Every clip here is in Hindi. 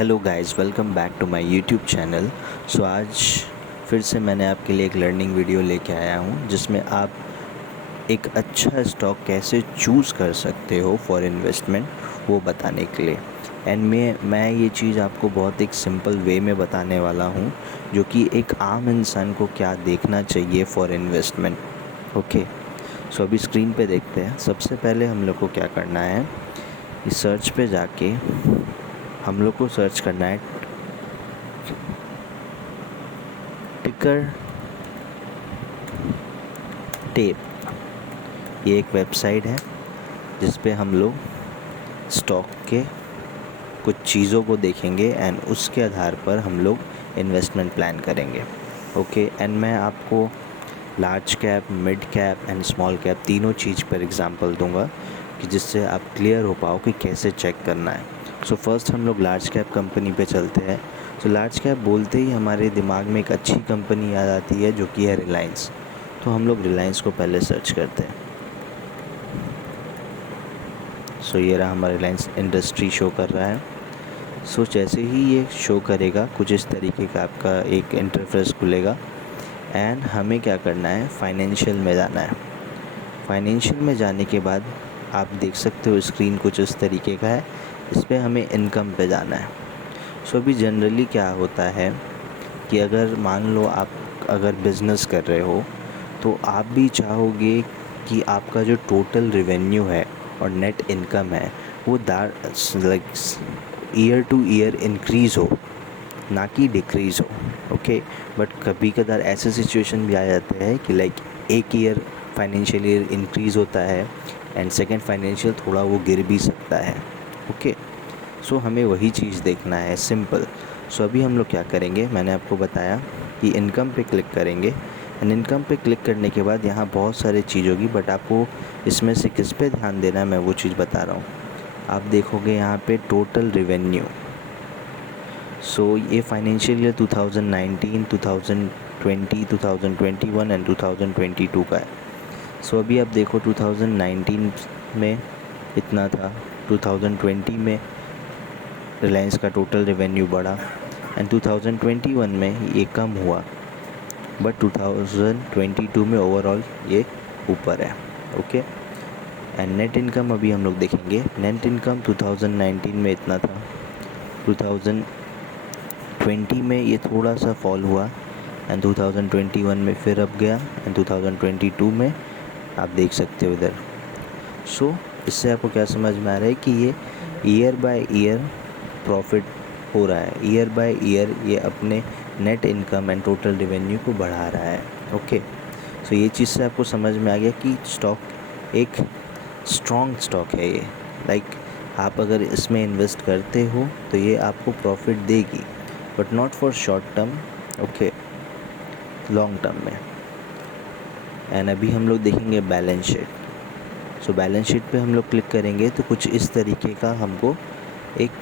Hello guys, welcome back to my YouTube channel. So आज फिर से मैंने आपके लिए एक लर्निंग वीडियो लेके आया हूँ जिसमें आप एक अच्छा स्टॉक कैसे चूज़ कर सकते हो फॉर इन्वेस्टमेंट, वो बताने के लिए। एंड मैं ये चीज़ आपको बहुत एक सिंपल वे में बताने वाला हूँ जो कि एक आम इंसान को क्या देखना चाहिए फॉर इन्वेस्टमेंट। ओके, सो अभी स्क्रीन पे देखते हैं। सबसे पहले हम लोग को क्या करना है, इस सर्च पे जाके हम लोग को सर्च करना है टिकर टेप। ये एक वेबसाइट है जिस पे हम लोग स्टॉक के कुछ चीज़ों को देखेंगे एंड उसके आधार पर हम लोग इन्वेस्टमेंट प्लान करेंगे। ओके, एंड मैं आपको large cap, mid cap and small cap तीनों चीज़ पर एग्जांपल दूंगा कि जिससे आप क्लियर हो पाओ कि कैसे चेक करना है। सो फर्स्ट हम लोग लार्ज कैप कंपनी पे चलते हैं। सो लार्ज कैप बोलते ही हमारे दिमाग में एक अच्छी कंपनी याद आती है जो कि है रिलायंस। तो हम लोग रिलायंस को पहले सर्च करते हैं। सो ये रहा, हमारा रिलायंस इंडस्ट्री शो कर रहा है। सो जैसे ही ये शो करेगा कुछ इस तरीके का आपका एक इंटरफेस खुलेगा एंड हमें क्या करना है, फाइनेंशियल में जाना है। फाइनेंशियल में जाने के बाद आप देख सकते हो स्क्रीन कुछ इस तरीके का है, इस पर हमें इनकम पे जाना है। सो अभी जनरली क्या होता है कि अगर मान लो आप अगर बिज़नेस कर रहे हो तो आप भी चाहोगे कि आपका जो टोटल रेवेन्यू है और नेट इनकम है वो like year two year increase हो, ना कि डिक्रीज़ हो। ओके, बट कभी कदार ऐसे सिचुएशन भी आ जाते हैं कि लाइक एक ईयर फाइनेंशियल ईयर इंक्रीज़ होता है एंड सेकेंड फाइनेंशियल थोड़ा वो गिर भी सकता है। ओके, सो हमें वही चीज़ देखना है, सिंपल। सो अभी हम लोग क्या करेंगे, मैंने आपको बताया कि इनकम पे क्लिक करेंगे एंड इनकम पे क्लिक करने के बाद यहाँ बहुत सारी चीज़ होगी, बट आपको इसमें से किस पे ध्यान देना है मैं वो चीज़ बता रहा हूँ। आप देखोगे यहाँ पे टोटल रेवेन्यू। सो ये फाइनेंशियल ईयर 2019, 2020, 2021 एंड 2022 का है। सो अभी आप देखो 2019 में इतना था, 2020 में रिलायंस का टोटल रेवेन्यू बढ़ा एंड 2021 में ये कम हुआ, बट 2022 में ओवरऑल ये ऊपर है। ओके, एंड नेट इनकम अभी हम लोग देखेंगे। नेट इनकम 2019 में इतना था, 2020 में ये थोड़ा सा फॉल हुआ एंड 2021 में फिर अप गया एंड 2022 में आप देख सकते हो इधर। सो इससे आपको क्या समझ में आ रहा है कि ये ईयर बाय ईयर प्रॉफिट हो रहा है, ईयर बाय ईयर ये अपने net income and total revenue को बढ़ा रहा है। ओके, सो ये चीज़ से आपको समझ में आ गया कि स्टॉक एक स्ट्रॉन्ग स्टॉक है ये। लाइक आप अगर इसमें इन्वेस्ट करते हो तो ये आपको प्रॉफिट देगी, but not for short term, okay, long term में। एंड अभी हम लोग देखेंगे balance sheet. So balance sheet पे हम लोग क्लिक करेंगे तो कुछ इस तरीके का हमको एक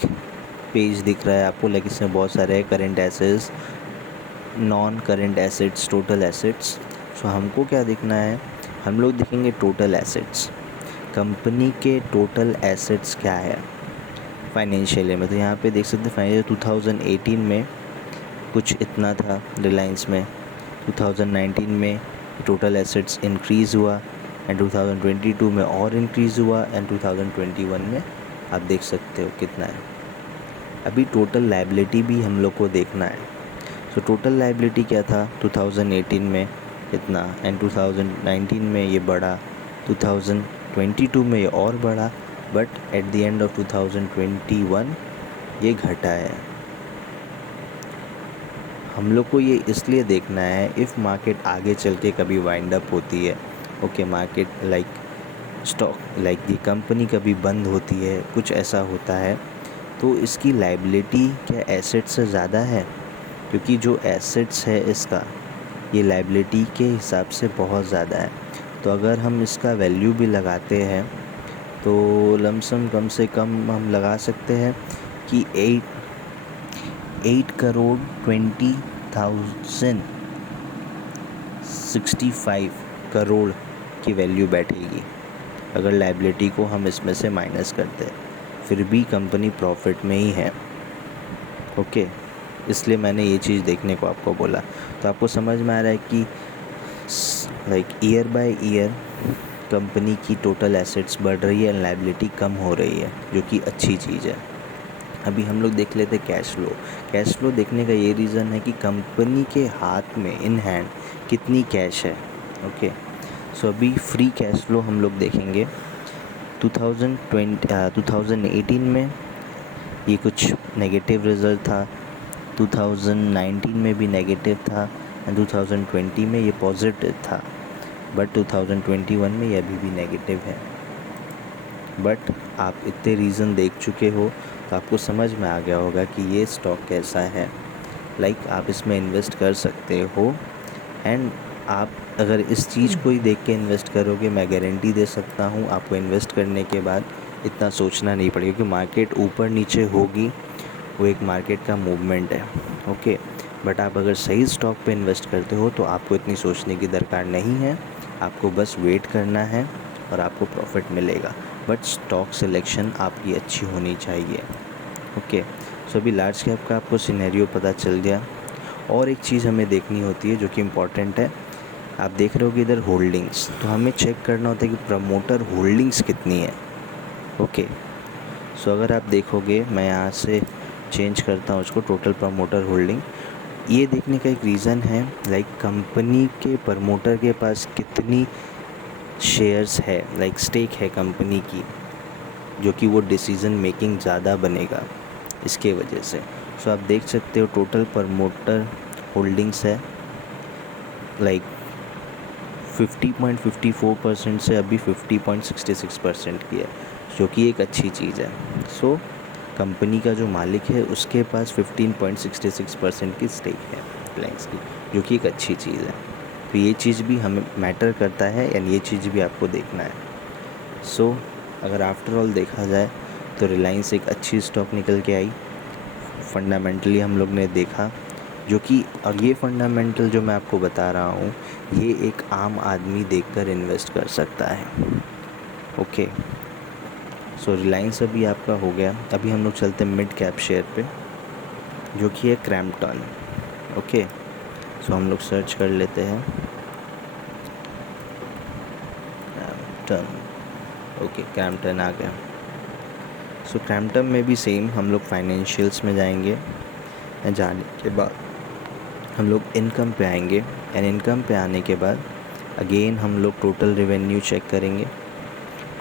पेज दिख रहा है आपको। लाइक इसमें बहुत सारे current assets, non current assets, total assets. So हमको क्या देखना है, हम लोग देखेंगे टोटल एसेट्स, कंपनी के टोटल एसेट्स क्या है फाइनेंशियल में। तो यहाँ पे देख सकते हैं फाइनेंशियल 2018 में कुछ इतना था रिलायंस में, 2019 में टोटल एसेट्स इंक्रीज़ हुआ एंड 2022 में और इंक्रीज़ हुआ एंड 2021 में आप देख सकते हो कितना है। अभी टोटल लायबिलिटी भी हम लोग को देखना है। सो टोटल लायबिलिटी क्या था 2018 में इतना एंड 2019 में ये बढ़ा, 2022 में ये और बढ़ा, but at the end of 2021 ये घटा है। हम लोग को ये इसलिए देखना है इफ़ मार्केट आगे चल के कभी वाइंड अप होती है, okay, market like stock like ये कंपनी कभी बंद होती है, कुछ ऐसा होता है, तो इसकी लायबिलिटी क्या एसेट से ज़्यादा है, क्योंकि जो एसेट्स है इसका ये लायबिलिटी के हिसाब से बहुत ज़्यादा है। तो अगर हम इसका वैल्यू भी लगाते हैं तो लमसम कम से कम हम लगा सकते हैं कि 8,20,065 करोड़ की वैल्यू बैठेगी अगर लायबिलिटी को हम इसमें से माइनस करते हैं। फिर भी कंपनी प्रॉफिट में ही है। ओके, इसलिए मैंने ये चीज़ देखने को आपको बोला। तो आपको समझ में आ रहा है कि like year by year company की टोटल एसेट्स बढ़ रही है, लायबिलिटी कम हो रही है, जो कि अच्छी चीज़ है। अभी हम लोग देख लेते कैश फ्लो। कैश फ्लो देखने का ये रीज़न है कि कंपनी के हाथ में इन हैंड कितनी कैश है। ओके, सो अभी फ्री कैश फ्लो हम लोग देखेंगे। 2018 में ये कुछ नेगेटिव रिज़ल्ट था, 2019 में भी नेगेटिव था, एंड 2020 में ये पॉजिटिव था, बट 2021 में ये अभी भी नेगेटिव है। बट आप इतने रीज़न देख चुके हो तो आपको समझ में आ गया होगा कि ये स्टॉक कैसा है। लाइक आप इसमें इन्वेस्ट कर सकते हो, एंड आप अगर इस चीज़ को ही देख के इन्वेस्ट करोगे, मैं गारंटी दे सकता हूँ आपको इन्वेस्ट करने के बाद इतना सोचना नहीं पड़ेगा, क्योंकि मार्केट ऊपर नीचे होगी, वो एक मार्केट का मूवमेंट है। ओके, बट आप अगर सही स्टॉक पे इन्वेस्ट करते हो तो आपको इतनी सोचने की दरकार नहीं है, आपको बस वेट करना है और आपको प्रॉफिट मिलेगा। बट स्टॉक सिलेक्शन आपकी अच्छी होनी चाहिए। ओके, सो अभी लार्ज कैप का आपको सिनेरियो पता चल गया। और एक चीज़ हमें देखनी होती है जो कि इम्पॉर्टेंट है। आप देख रहे हो कि इधर होल्डिंग्स, तो हमें चेक करना होता है कि प्रमोटर होल्डिंग्स कितनी है। ओके, सो अगर आप देखोगे, मैं यहाँ से चेंज करता हूँ उसको, टोटल प्रमोटर होल्डिंग। ये देखने का एक रीज़न है, लाइक कंपनी के प्रमोटर के पास कितनी शेयर्स है, लाइक स्टेक है कंपनी की, जो कि वो डिसीज़न मेकिंग ज़्यादा बनेगा इसके वजह से। सो आप देख सकते हो टोटल प्रमोटर होल्डिंग्स है लाइक 50.54% से अभी 50.66% की है, जो कि एक अच्छी चीज़ है। सो कंपनी का जो मालिक है उसके पास 15.66% की स्टेक है रिलायंस की, जो कि एक अच्छी चीज़ है। तो ये चीज़ भी हमें मैटर करता है, एंड ये चीज़ भी आपको देखना है। सो अगर आफ्टर ऑल देखा जाए तो रिलायंस एक अच्छी स्टॉक निकल के आई। फंडामेंटली हम लोग ने देखा, जो कि और ये फंडामेंटल जो मैं आपको बता रहा हूँ, ये एक आम आदमी देखकर इन्वेस्ट कर सकता है। ओके, सो रिलायंस अभी आपका हो गया। अभी हम लोग चलते हैं मिड कैप शेयर पे, जो कि है क्रैम्पटन। ओके, सो हम लोग सर्च कर लेते हैं क्रैम्पटन। ओके, क्रैम्पटन आ गया। सो क्रैम्पटन में भी सेम हम लोग फाइनेंशियल्स में जाएंगे, एंड जाने के बाद हम लोग इनकम पे आएंगे, एंड इनकम पे आने के बाद अगेन हम लोग टोटल रेवेन्यू चेक करेंगे।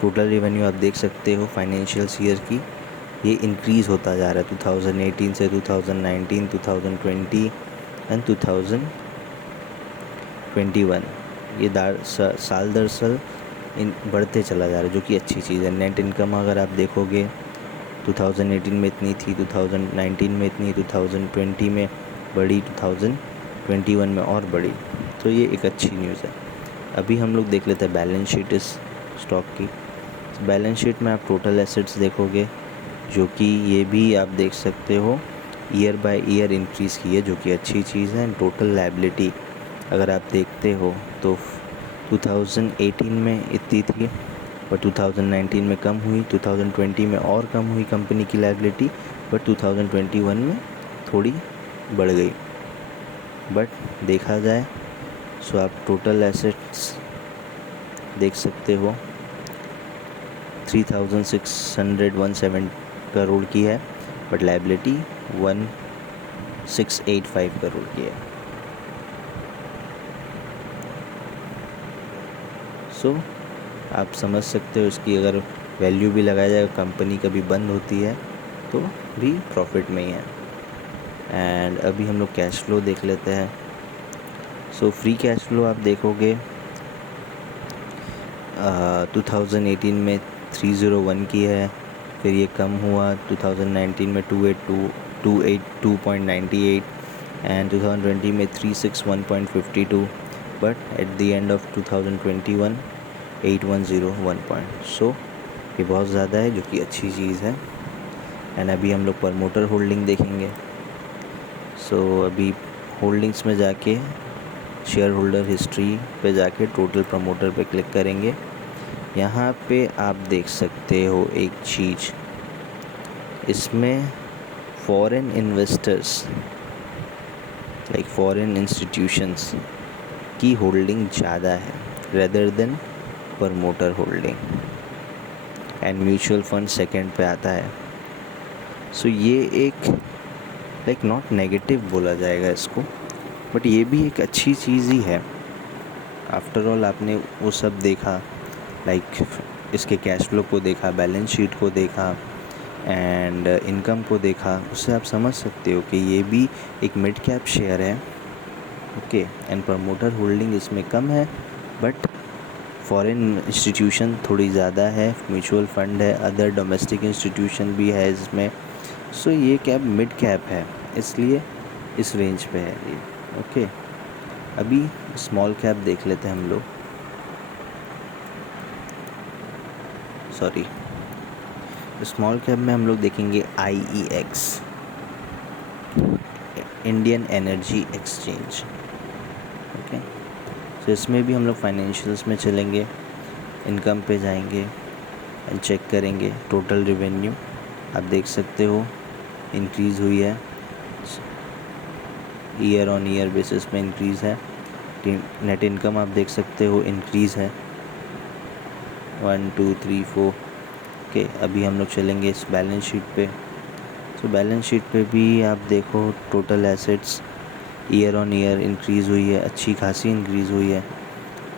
टोटल रेवेन्यू आप देख सकते हो फाइनेंशियल ईयर की, ये इंक्रीज़ होता जा रहा है 2018 से 2019, 2020 एंड 2021। ये साल दर साल बढ़ते चला जा रहा है, जो कि अच्छी चीज़ है। नेट इनकम अगर आप देखोगे 2018 में इतनी थी, 2019 में इतनी, 2020 में बढ़ी, 2021 में और बढ़ी, तो ये एक अच्छी न्यूज़ है। अभी हम लोग देख लेते हैं बैलेंस शीट इस स्टॉक की। बैलेंस शीट में आप टोटल एसेट्स देखोगे, जो कि ये भी आप देख सकते हो ईयर बाय ईयर इंक्रीज़ की है, जो कि अच्छी चीज़ है। टोटल लायबिलिटी अगर आप देखते हो तो 2018 में इतनी थी, बट 2019 में कम हुई, 2020 में और कम हुई कंपनी की लायबिलिटी, बट 2021 में थोड़ी बढ़ गई। बट देखा जाए सो आप टोटल एसेट्स देख सकते हो 3617 करोड़ की है, बट लायबिलिटी 1685 करोड़ की है। सो आप समझ सकते हो इसकी अगर वैल्यू भी लगाया जाए, कंपनी कभी बंद होती है तो भी प्रॉफिट में ही है। एंड अभी हम लोग कैश फ्लो देख लेते हैं। सो फ्री कैश फ्लो आप देखोगे 2018 में 301 की है, फिर ये कम हुआ 2019 में 282.98 एंड 2020 में 361.52, but at the end of 2021 8101 point. So ये बहुत ज़्यादा है, जो कि अच्छी चीज़ है। एंड अभी हम लोग प्रमोटर होल्डिंग देखेंगे। सो अभी होल्डिंग्स में जाके शेयर होल्डर हिस्ट्री पे जाके टोटल प्रमोटर पे क्लिक करेंगे। यहाँ पे आप देख सकते हो एक चीज़, इसमें foreign investors like foreign institutions की होल्डिंग ज़्यादा है rather than promoter holding, and mutual fund second पे आता है. सो ये एक लाइक नॉट नेगेटिव बोला जाएगा इसको, बट ये भी एक अच्छी चीज़ ही है. आफ्टर ऑल आपने वो सब देखा, लाइक इसके कैश फ्लो को देखा, बैलेंस शीट को देखा एंड इनकम को देखा, उससे आप समझ सकते हो कि ये भी एक मिड कैप शेयर है. ओके, एंड प्रमोटर होल्डिंग इसमें कम है, बट फॉरेन इंस्टीट्यूशन थोड़ी ज़्यादा है, म्यूचुअल फंड है, अदर डोमेस्टिक इंस्टीट्यूशन भी है इसमें. सो ये कैप मिड कैप है, इसलिए इस रेंज पे है ये. ओके, अभी स्मॉल कैप देख लेते हैं हम लोग. सॉरी, स्मॉल कैप में हम लोग देखेंगे IEX, Indian energy exchange. Okay, तो इसमें भी हम लोग फाइनेंशियल्स में चलेंगे, इनकम पे जाएंगे एंड चेक करेंगे. टोटल रेवेन्यू आप देख सकते हो इंक्रीज़ हुई है, ईयर ऑन ईयर बेसिस पे इंक्रीज़ है. नेट इनकम आप देख सकते हो इंक्रीज़ है 1 2 3 4. ओके, अभी हम लोग चलेंगे इस बैलेंस शीट पे. तो बैलेंस शीट पे भी आप देखो total assets year on year increase हुई है, अच्छी खासी इंक्रीज़ हुई है.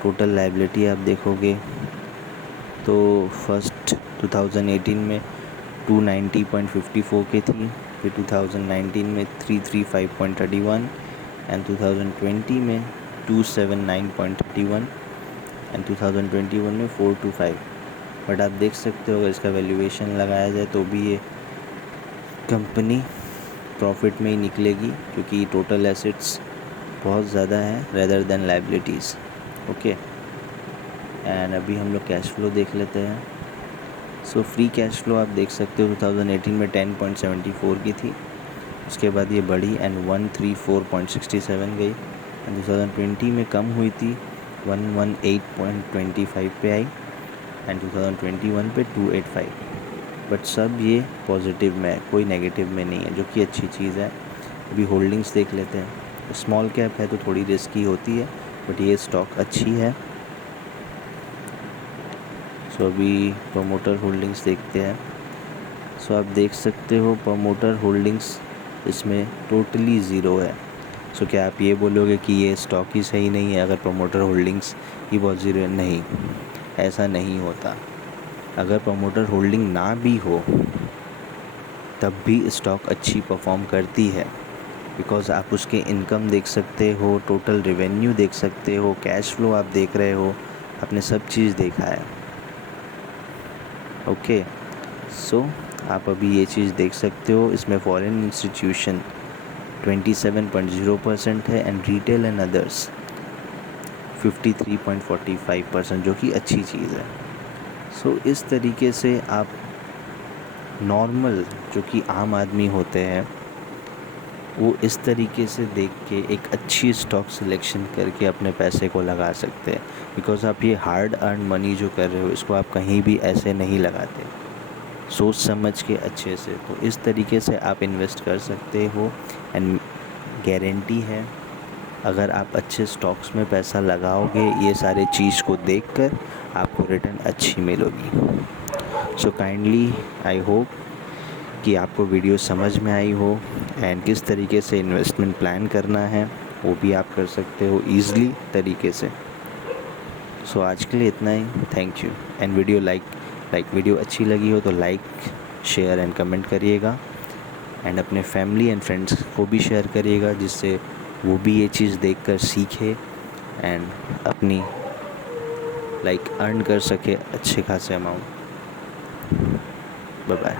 टोटल लायबिलिटी आप देखोगे तो फर्स्ट 2018 में 290.54 की थी, फिर 2019 में 335.31 एंड 2020 में 279.31 एंड 2021 में 425. बट आप देख सकते हो अगर इसका वैल्यूएशन लगाया जाए तो भी ये कंपनी प्रॉफिट में ही निकलेगी, क्योंकि टोटल एसेट्स बहुत ज़्यादा है rather than liabilities. Okay, and अभी हम लोग कैश फ्लो देख लेते हैं. सो फ्री कैश फ्लो आप देख सकते हो 2018 में 10.74 की थी, उसके बाद ये बढ़ी एंड 134.67 गई, एंड 2020 में कम हुई थी 118.25 पे आई, एंड 2021 पे 285. बट सब ये पॉजिटिव में है, कोई नेगेटिव में नहीं है, जो कि अच्छी चीज़ है. अभी होल्डिंग्स देख लेते हैं. स्मॉल कैप है तो थोड़ी रिस्की होती है, बट ये स्टॉक अच्छी है. सो अभी प्रमोटर होल्डिंग्स देखते हैं. सो आप देख सकते हो प्रमोटर होल्डिंग्स इसमें टोटली ज़ीरो है. सो क्या आप ये बोलोगे कि ये स्टॉक ही सही नहीं है अगर प्रमोटर होल्डिंग्स ही बहुत ज़ीरो है? नहीं, ऐसा नहीं होता. अगर प्रमोटर होल्डिंग ना भी हो तब भी स्टॉक अच्छी परफॉर्म करती है, बिकॉज़ आप उसके इनकम देख सकते हो, टोटल रेवेन्यू देख सकते हो, कैश फ्लो आप देख रहे हो, आपने सब चीज़ देखा है. ओके, सो आप अभी ये चीज़ देख सकते हो. इसमें फॉरेन इंस्टीट्यूशन 27.0% है एंड रिटेल एंड अदर्स 53.45%, जो कि अच्छी चीज़ है. सो इस तरीके से आप नॉर्मल जो कि आम आदमी होते हैं वो इस तरीके से देख के एक अच्छी स्टॉक सिलेक्शन करके अपने पैसे को लगा सकते हैं, बिकॉज़ आप ये हार्ड अर्न मनी जो कर रहे हो इसको आप कहीं भी ऐसे नहीं लगाते, सोच समझ के अच्छे से. तो इस तरीके से आप इन्वेस्ट कर सकते हो एंड गारंटी है अगर आप अच्छे स्टॉक्स में पैसा लगाओगे ये सारे चीज़ को देखकर आपको रिटर्न अच्छी मिलेगी. सो काइंडली आई होप कि आपको वीडियो समझ में आई हो एंड किस तरीके से इन्वेस्टमेंट प्लान करना है वो भी आप कर सकते हो ईज़िली तरीके से. सो आज के लिए इतना ही. Thank you. एंड वीडियो अच्छी लगी हो तो लाइक शेयर एंड कमेंट करिएगा एंड अपने फैमिली एंड फ्रेंड्स को भी शेयर करिएगा, जिससे वो भी ये चीज़ देखकर सीखे एंड अपनी अर्न कर सके अच्छे खासे अमाउंट. Bye bye.